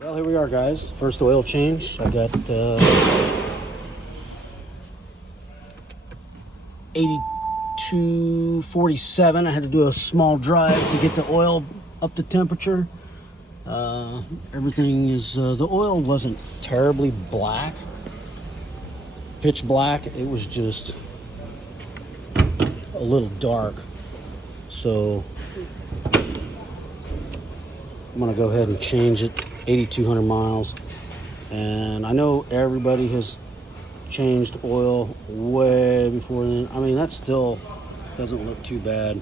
Well, here we are, guys. First oil change. I got 8247. I had to do a small drive to get the oil up to temperature. Everything is, the oil wasn't terribly black, pitch black. It was just a little dark. So I'm gonna go ahead and change it. 8,200 miles, and I know everybody has changed oil way before then. I mean, that still doesn't look too bad.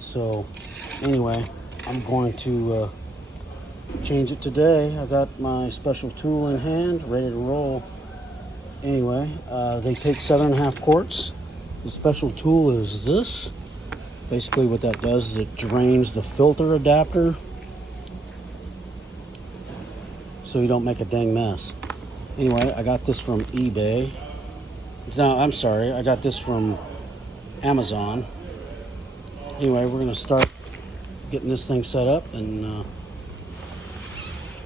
So anyway, I'm going to change it today. I got my special tool in hand, ready to roll. Anyway, they take 7.5 quarts. The special tool is this. Basically what that does is it drains the filter adapter so you don't make a dang mess. Anyway, I got this from eBay. No, I'm sorry, I got this from Amazon. Anyway, we're gonna start getting this thing set up and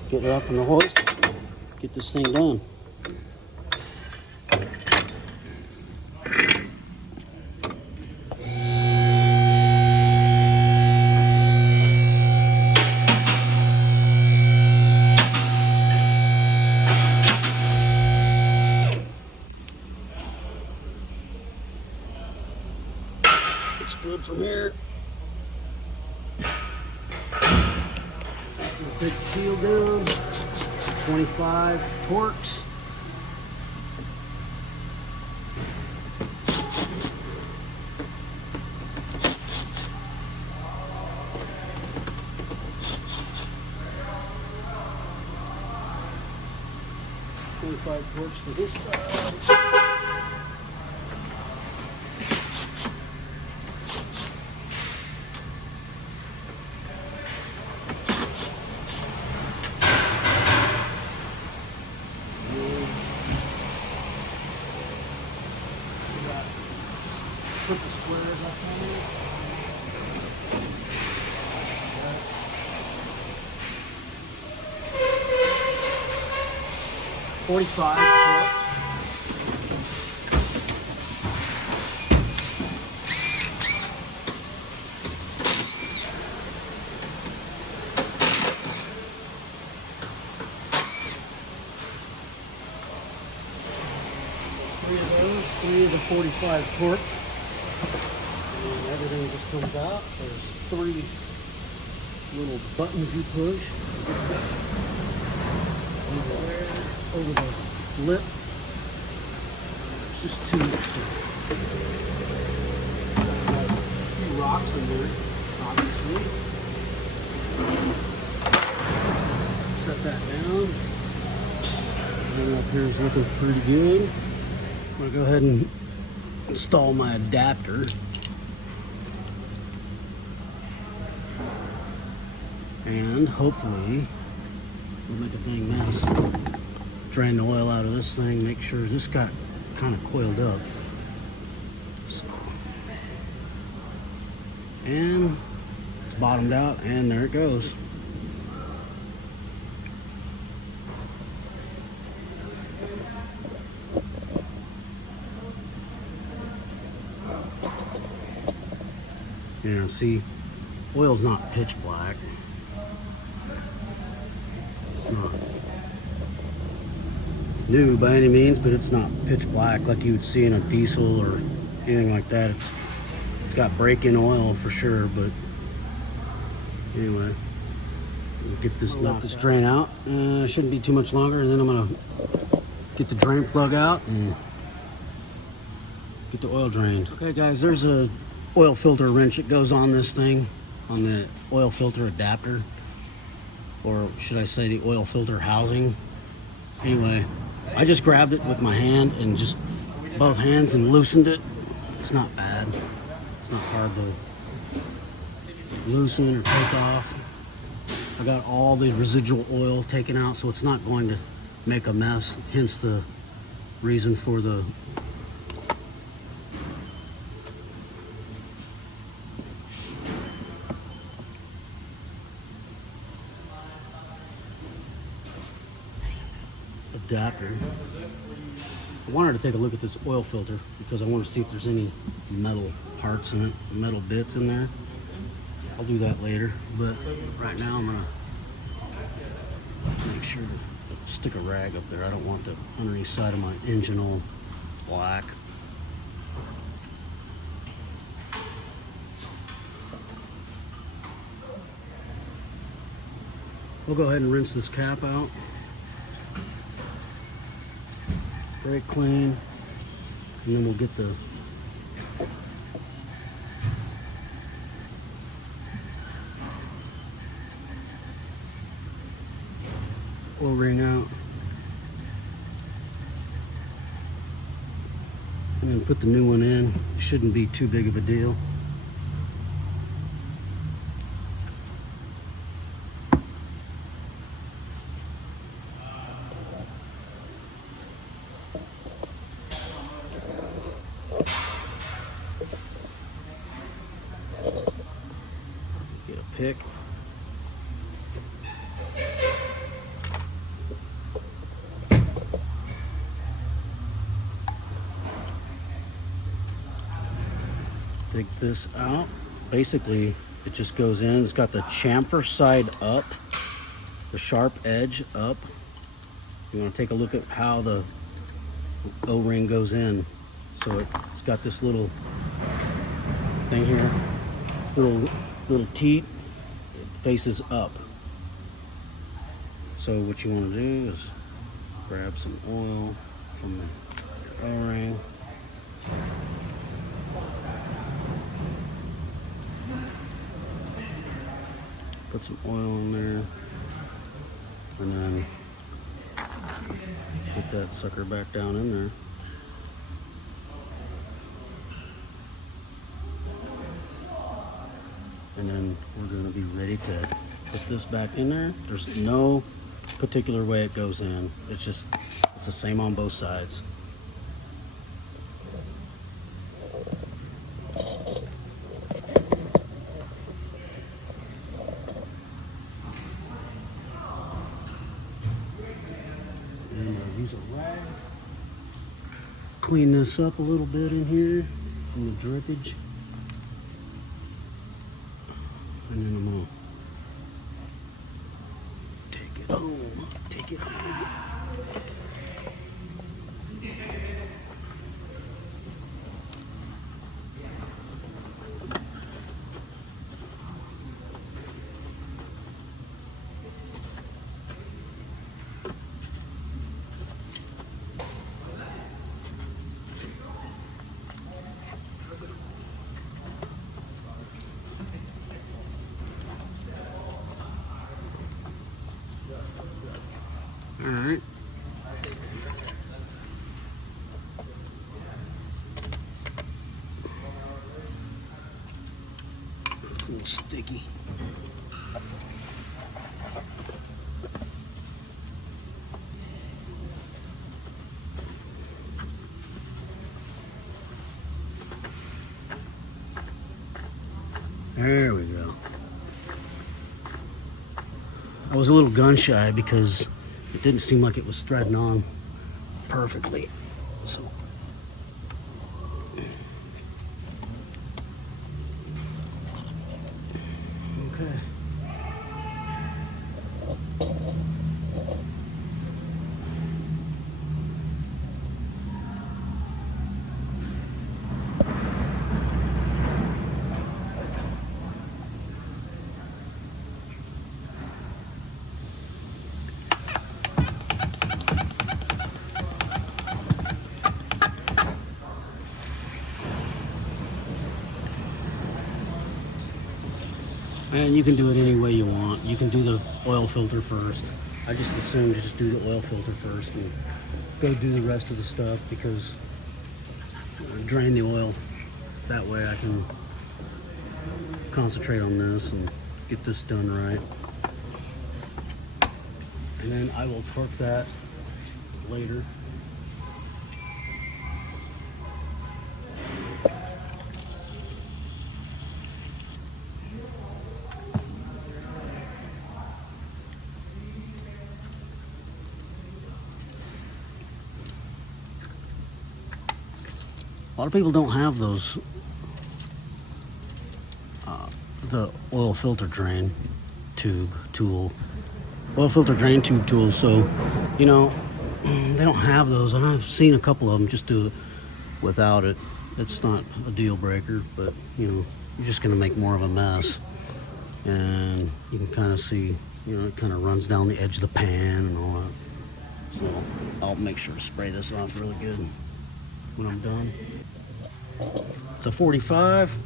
get it up on the horse, get this thing done. It's good from here. We'll take the shield down. 25 torques. Torch for this side. 45 torques. Three of those, 3 of the 45 torques. And everything just comes out. There's 3 little buttons you push. Over the lip. It's just 2. A few rocks in there, obviously. Set that down. Everything up here is looking pretty good. I'm going to go ahead and install my adapter. And hopefully we'll make a dang mess. Drain the oil out of this thing, make sure this got kind of coiled up. So, and it's bottomed out, and there it goes. You know, see, oil's not pitch black. It's not new by any means, but it's not pitch black like you would see in a diesel or anything like that. It's got break-in oil for sure, but anyway, we'll get this, let this drain out. Shouldn't be too much longer, and then I'm gonna get the drain plug out and get the oil drained. Okay guys, there's a oil filter wrench that goes on this thing, on the oil filter adapter, or should I say the oil filter housing. Anyway, I just grabbed it with my hand and just both hands and loosened it. It's not bad. It's not hard to loosen or take off. I got all the residual oil taken out, so it's not going to make a mess, hence the reason for the adapter. I wanted to take a look at this oil filter because I want to see if there's any metal parts in it, metal bits in there. I'll do that later, but right now I'm gonna make sure to stick a rag up there. I don't want the underneath side of my engine all black. We'll go ahead and rinse this cap out. Very clean. And then we'll get the O-ring out. And then put the new one in. Shouldn't be too big of a deal. Get a pick. Dig this out. Basically, it just goes in. It's got the chamfer side up, the sharp edge up. You want to take a look at how the O-ring goes in. So it's got this little thing here. This little teat. It faces up. So what you want to do is grab some oil from the O-ring. Put some oil in there, and then put that sucker back down in there. And then we're going to be ready to put this back in there. There's no particular way it goes in. It's the same on both sides. Use a rag. Clean this up a little bit in here from the drippage. And then I'm gonna take it home. Take it home. All right. It's a little sticky. There we go. I was a little gun shy because it didn't seem like it was threading on perfectly. So okay. And you can do it any way you want. You can do the oil filter first. I just assume just do the oil filter first and go do the rest of the stuff because drain the oil. That way I can concentrate on this and get this done right. And then I will torque that later. A lot of people don't have those, the oil filter drain tool, oil filter drain tube tools. So, you know, they don't have those, and I've seen a couple of them just do it without it. It's not a deal breaker, but you know, you're just gonna make more of a mess. And you can kind of see, you know, it kind of runs down the edge of the pan and all that. So I'll make sure to spray this off really good when I'm done. It's a 45,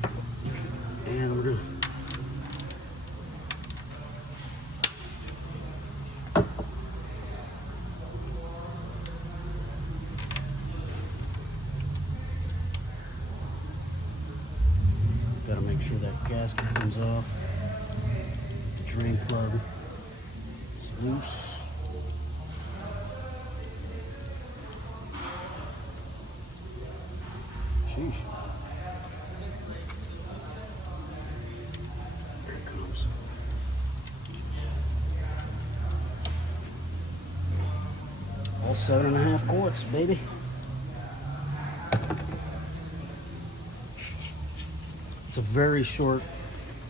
and we're gonna gotta make sure that gasket comes off. The drain plug is loose. Sheesh. There it comes. All 7.5 quarts, baby. It's a very short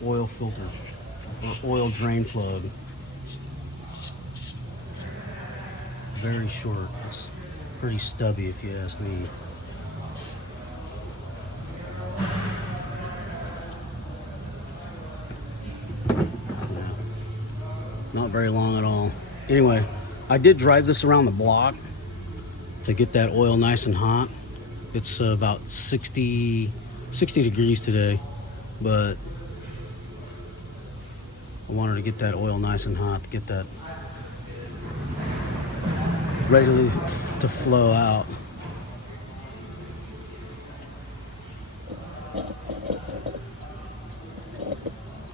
oil filter or oil drain plug. Very short. It's pretty stubby if you ask me. Not very long at all. Anyway, I did drive this around the block to get that oil nice and hot. It's about 60 degrees today, but I wanted to get that oil nice and hot to get that ready to flow out.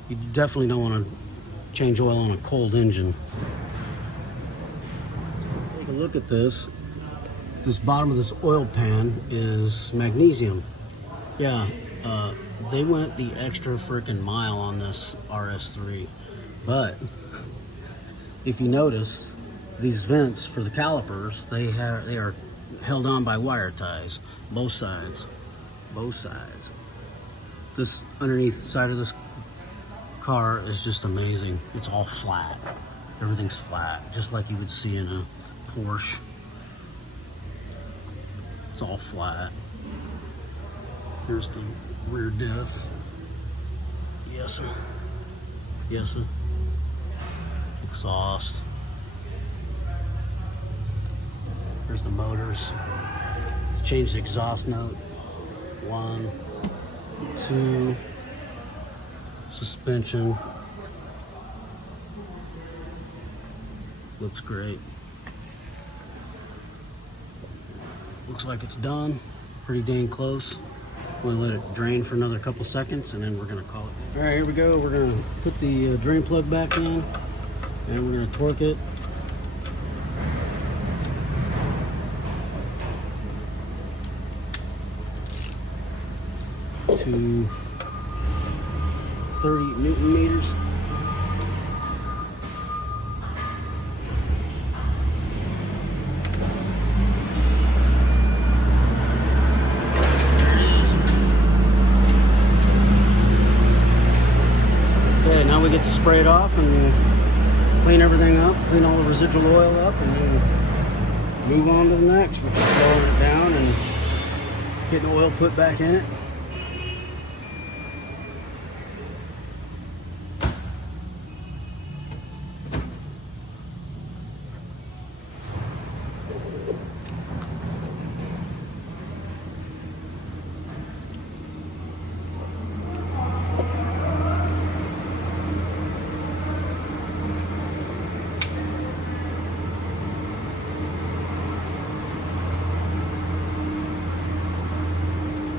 You definitely don't want to change oil on a cold engine. Take a look at this. This bottom of this oil pan is magnesium. Yeah, they went the extra freaking mile on this RS3. But if you notice, these vents for the calipers, they are held on by wire ties, both sides. This underneath side of this car is just amazing. It's all flat. Everything's flat, just like you would see in a Porsche. It's all flat. Here's the rear diff. Yes sir. Yes sir. Exhaust. Here's the motors. Change the exhaust note. 1, 2. Suspension. Looks great. Looks like it's done. Pretty dang close. We'll let it drain for another couple seconds, and then we're gonna call it. All right, here we go. We're gonna put the drain plug back in, and we're gonna torque it. To 30 Newton meters. Okay, now we get to spray it off and clean everything up, clean all the residual oil up, and then move on to the next, which is lowering it down and getting the oil put back in it.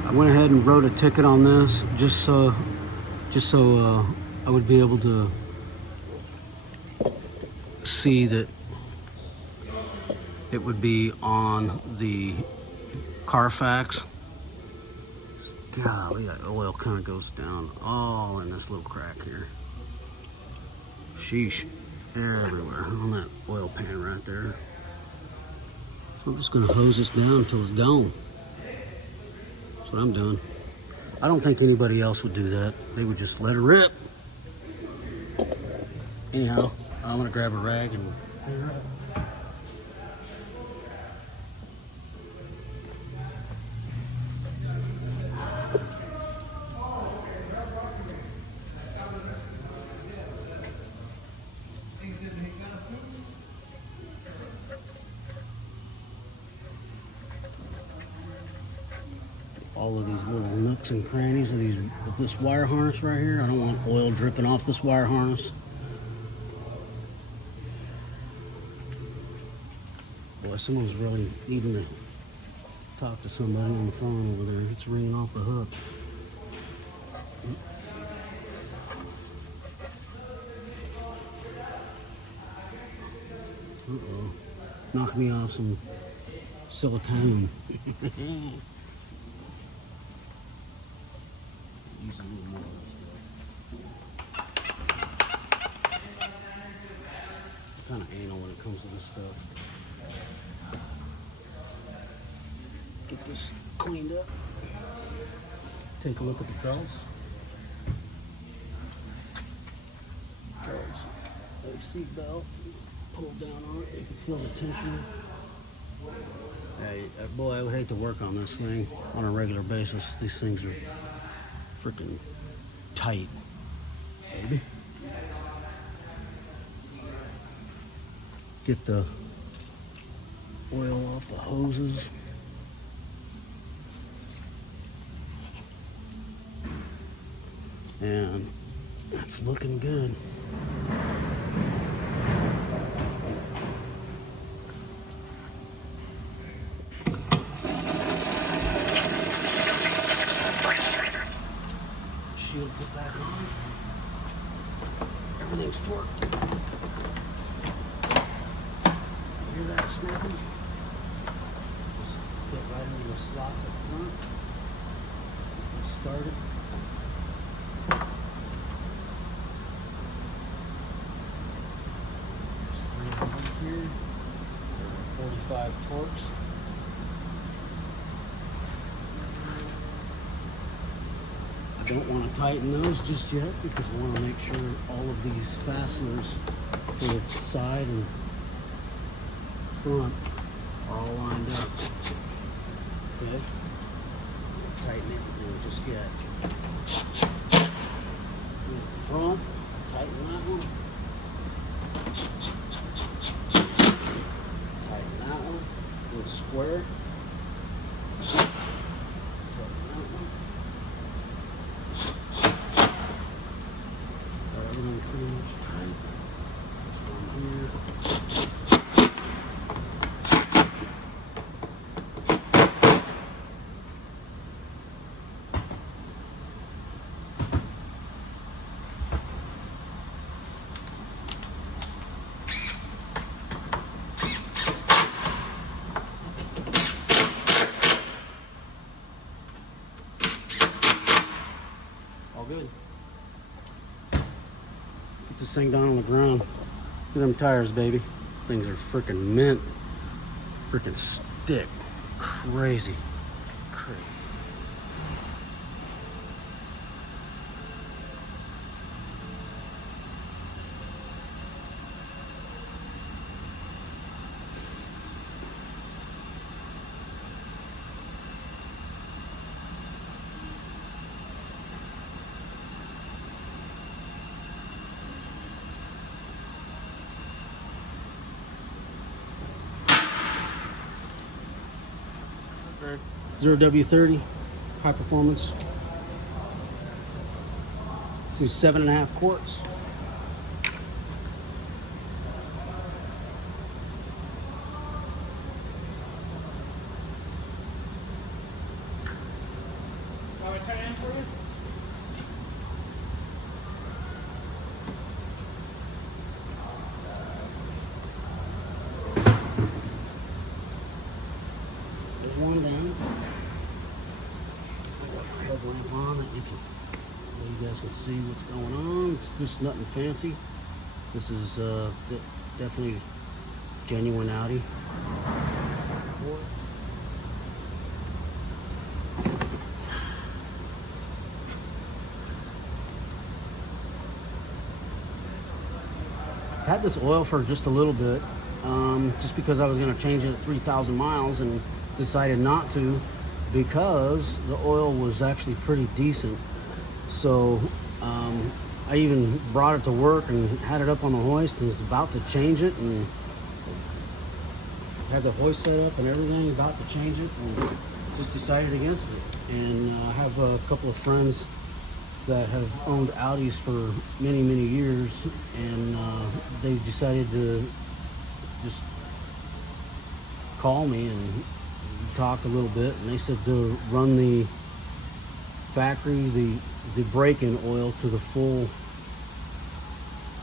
I went ahead and wrote a ticket on this just so I would be able to see that it would be on the Carfax. Golly, that oil kind of goes down all in this little crack here. Sheesh, everywhere on that oil pan right there. So I'm just gonna hose this down until it's gone. That's what I'm doing. I don't think anybody else would do that. They would just let it rip. Anyhow, I'm gonna grab a rag and clean it up. All of these little nooks and crannies of this wire harness right here. I don't want oil dripping off this wire harness. Boy, someone's really needing to talk to somebody on the phone over there. It's ringing off the hook. Uh-oh. Knocked me off some silicone. Kind of anal when it comes to this stuff. Get this cleaned up. Take a look at the belts. A seat belt. Pull down on it. You can feel the tension. Hey, boy, I would hate to work on this thing on a regular basis. These things are freaking tight, baby. Get the oil off the hoses. And that's looking good. Shield put back on. Everything's torqued. Hear that snapping? Just fit right into the slots up front. Get started. There's 3 of them here. There are 45 torques. I don't want to tighten those just yet because I want to make sure all of these fasteners for the side and front are all lined up. Okay? Tighten everything just yet. Front, tighten that one. Tighten that one. Do it square. Tighten that one. Everything pretty much tight. This one here. All good. Get this thing down on the ground. Look at them tires, baby. Things are freaking mint. Freaking stick. Crazy. Crazy. Zero W30, high performance. So 7.5 quarts. Want me to turn it in for you? There's one down. Headlamp on it. You guys can see what's going on. It's just nothing fancy. This is definitely genuine Audi. Had this oil for just a little bit, just because I was going to change it at 3,000 miles and decided not to because the oil was actually pretty decent. So I even brought it to work and had it up on the hoist and was about to change it and had the hoist set up and everything, about to change it, and just decided against it. And I have a couple of friends that have owned Audis for many, many years, and they decided to just call me and talk a little bit, and they said to run the factory, the break-in oil to the full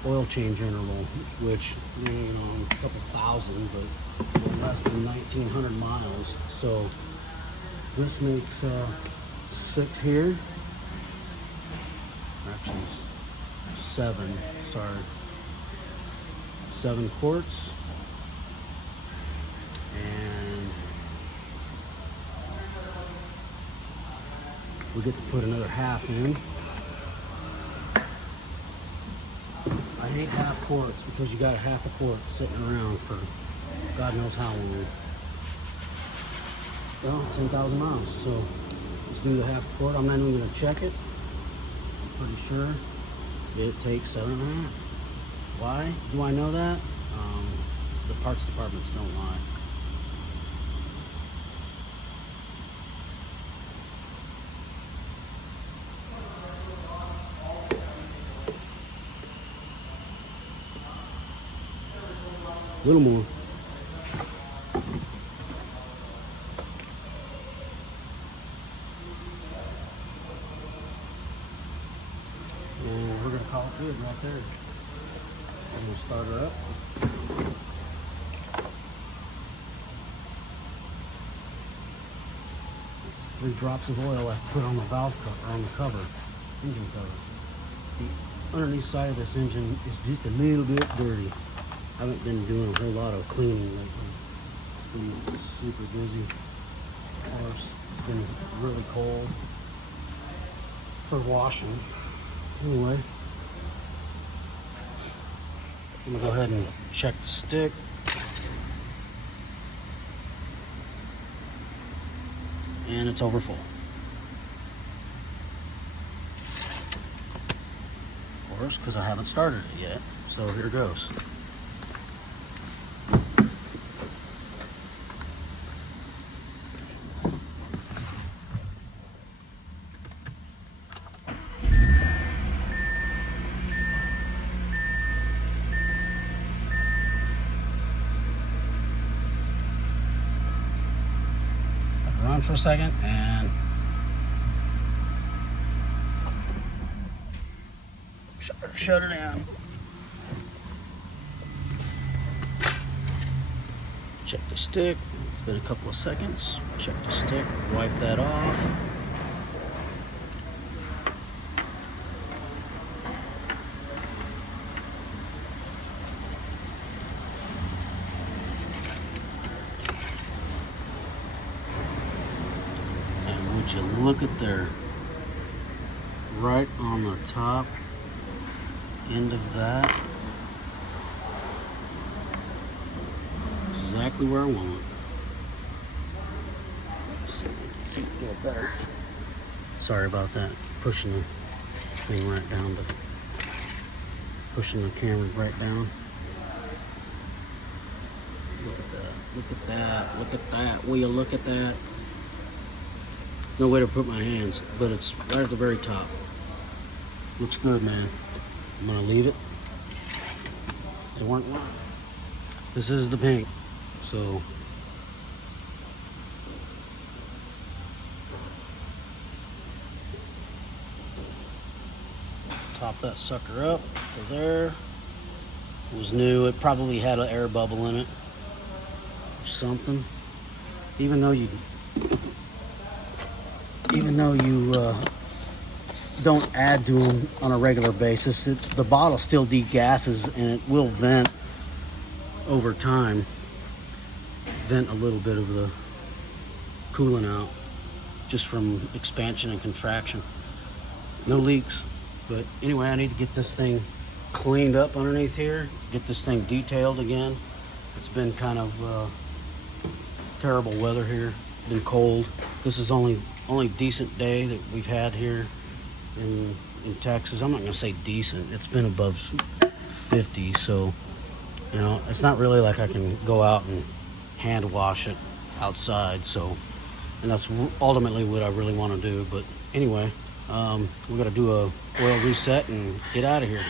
oil change interval, which, you know, a couple thousand, but less than 1,900 miles. So this makes 6 here. Actually, 7, sorry. 7 quarts. And we get to put another half in. I hate half quarts because you got a half a quart sitting around for God knows how long. Well, 10,000 miles. So let's do the half quart. I'm not even going to check it. Pretty sure it takes 7.5. Why do I know that? The parts departments don't lie. A little more. And we're going to call it good right there. I'm going to start her up. It's 3 drops of oil I put on the valve cover, on the cover, engine cover. The underneath side of this engine is just a little bit dirty. I haven't been doing a whole lot of cleaning lately. Been super busy. Of course, it's been really cold for washing. Anyway, I'm gonna go ahead and check the stick. And it's over full. Of course, because I haven't started it yet. So here goes. Run for a second and shut her down. Check the stick. It's been a couple of seconds. Check the stick, wipe that off. Would you look at there, right on the top end of that, exactly where I want it. Let's see if we can get it better. Sorry about that, pushing the thing right down, but pushing the camera right down. Look at that, look at that, look at that. Will you look at that? No way to put my hands, but it's right at the very top. Looks good, man. I'm gonna leave it. They weren't lying. This is the paint, so top that sucker up to there. It was new. It probably had an air bubble in it or something. Even though you don't add to them on a regular basis, the bottle still degasses and it will vent over time. Vent a little bit of the coolant out just from expansion and contraction. No leaks, but anyway, I need to get this thing cleaned up underneath here, get this thing detailed again. It's been kind of terrible weather here, been cold. This is only decent day that we've had here in Texas. I'm not gonna say decent, it's been above 50, so you know, it's not really like I can go out and hand wash it outside, so, and that's ultimately what I really want to do. But anyway, we got to do a oil reset and get out of here.